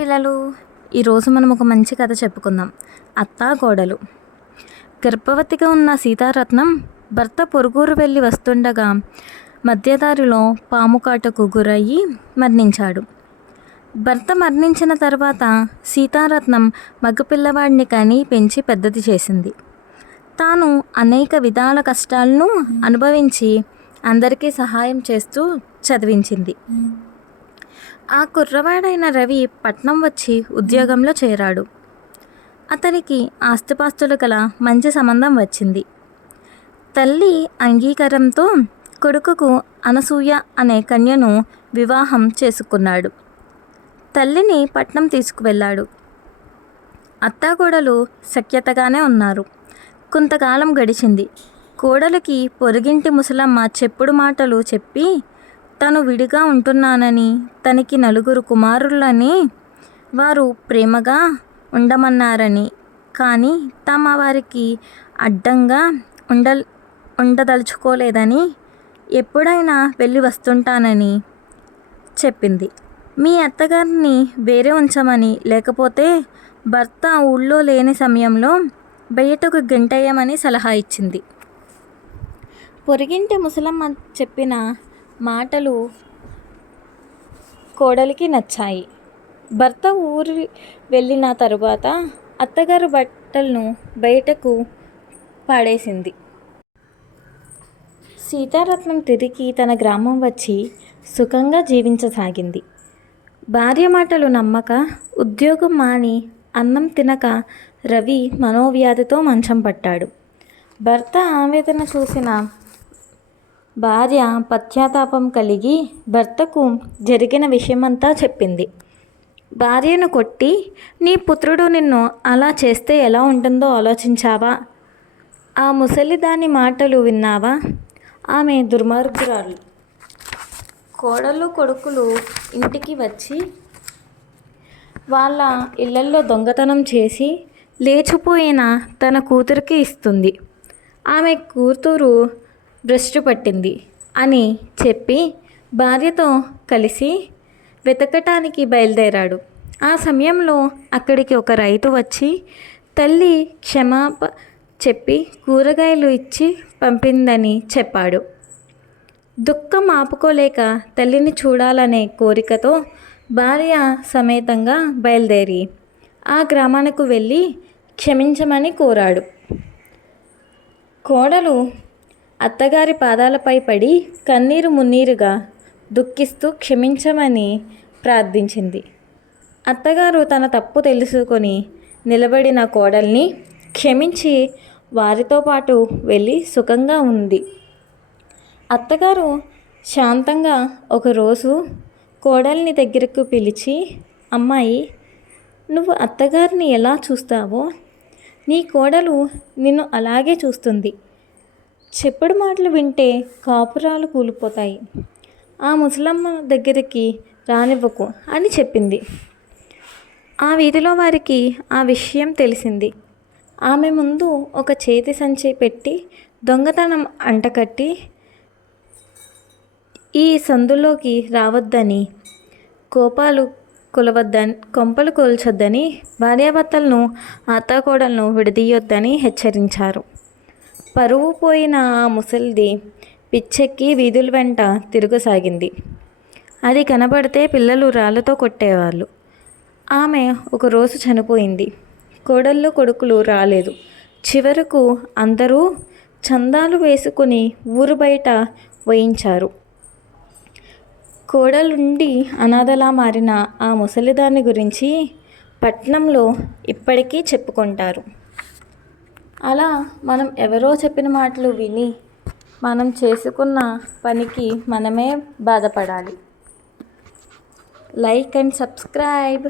పిల్లలు, ఈరోజు మనం ఒక మంచి కథ చెప్పుకుందాం. అత్తా కోడలు. గర్భవతిగా ఉన్న సీతారత్నం భర్త పొరుగురు వెళ్ళి వస్తుండగా మధ్యదారిలో పాము కాటుకు గురయ్యి మరణించాడు. భర్త మరణించిన తర్వాత సీతారత్నం మగపిల్లవాడిని కని పెంచి పెద్దది చేసింది. తాను అనేక విధాల కష్టాలను అనుభవించి అందరికీ సహాయం చేస్తూ చదివించింది. ఆ కుర్రవాడైన రవి పట్నం వచ్చి ఉద్యోగంలో చేరాడు. అతనికి ఆస్తిపాస్తులు గల మంచి సంబంధం వచ్చింది. తల్లి అంగీకారంతో కొడుకుకు అనసూయ అనే కన్యను వివాహం చేసుకున్నాడు. తల్లిని పట్నం తీసుకువెళ్ళాడు. అత్తాకోడలు సఖ్యతగానే ఉన్నారు. కొంతకాలం గడిచింది. కోడలికి పొరుగింటి ముసలమ్మ చెప్పుడు మాటలు చెప్పి తను విడిగా ఉంటున్నానని, తనకి 9 కుమారులని, వారు ప్రేమగా ఉండమన్నారని, కానీ తమ వారికి అడ్డంగా ఉండదలుచుకోలేదని, ఎప్పుడైనా వెళ్ళి వస్తుంటానని చెప్పింది. మీ అత్తగారిని వేరే ఉంచమని, లేకపోతే భర్త ఊళ్ళో లేని సమయంలో బయటకు గెంటేయమని సలహా ఇచ్చింది. పొరుగింటి ముసలమ్మ చెప్పిన మాటలు కోడలికి నచ్చాయి. భర్త ఊరి వెళ్ళిన తరువాత అత్తగారు బట్టలను బయటకు పాడేసింది. సీతారత్నం తిరిగి తన గ్రామం వచ్చి సుఖంగా జీవించసాగింది. భార్య మాటలు నమ్మక, ఉద్యోగం మాని, అన్నం తినక రవి మనోవ్యాధితో మంచం పట్టాడు. భర్త ఆవేదన చూసిన భార్య పశ్చాత్తాపం కలిగి భర్తకు జరిగిన విషయమంతా చెప్పింది. భార్యను కొట్టి, నీ పుత్రుడు నిన్ను అలా చేస్తే ఎలా ఉంటుందో ఆలోచించావా? ఆ ముసలి దాని మాటలు విన్నావా? ఆమె దుర్మార్గురాలు. కోడళ్ళు కొడుకులు ఇంటికి వచ్చి వాళ్ళ ఇళ్లల్లో దొంగతనం చేసి లేచిపోయిన తన కూతురికి ఇస్తుంది. ఆమె కూతురు భ్రష్టు పట్టింది అని చెప్పి భార్యతో కలిసి వెతకటానికి బయలుదేరాడు. ఆ సమయంలో అక్కడికి ఒక రైతు వచ్చి తల్లి క్షమాపణ చెప్పి కూరగాయలు ఇచ్చి పంపిందని చెప్పాడు. దుఃఖం ఆపుకోలేక తల్లిని చూడాలనే కోరికతో భార్య సమేతంగా బయలుదేరి ఆ గ్రామానికి వెళ్ళి క్షమించమని కోరాడు. కోడలు అత్తగారి పాదాలపై పడి కన్నీరు మున్నీరుగా దుఃఖిస్తూ క్షమించమని ప్రార్థించింది. అత్తగారు తన తప్పు తెలుసుకొని నిలబడిన కోడల్ని క్షమించి వారితో పాటు వెళ్ళి సుఖంగా ఉంది. అత్తగారు శాంతంగా ఒకరోజు కోడల్ని దగ్గరకు పిలిచి, అమ్మాయి, నువ్వు అత్తగారిని ఎలా చూస్తావో నీ కోడలు నిన్ను అలాగే చూస్తుంది. చెప్పుడు మాటలు వింటే కాపురాలు కూలిపోతాయి. ఆ ముసలమ్మ దగ్గరికి రానివ్వకు అని చెప్పింది. ఆ వీధిలో వారికి ఆ విషయం తెలిసింది. ఆమె ముందు ఒక చేతి సంచి పెట్టి దొంగతనం అంటకట్టి ఈ సందులోకి రావద్దని, కొంపలు కూల్చొద్దని, భార్యాభర్తలను అత్తాకోడలను విడదీయొద్దని హెచ్చరించారు. పరువు పోయిన ఆ ముసలిది పిచ్చెక్కి వీధుల వెంట తిరగసాగింది. అది కనబడితే పిల్లలు రాళ్లతో కొట్టేవాళ్ళు. ఆమె ఒకరోజు చనిపోయింది. కోడళ్ళు కొడుకులు రాలేదు. చివరకు అందరూ చందాలు వేసుకుని ఊరు బయట వేయించారు. కోడలుండి అనాథలా మారిన ఆ ముసలిదాన్ని గురించి పట్నంలో ఇప్పటికీ చెప్పుకుంటారు. అలా మనం ఎవరో చెప్పిన మాటలు విని మనం చేసుకున్న పనికి మనమే బాధపడాలి. Like and subscribe.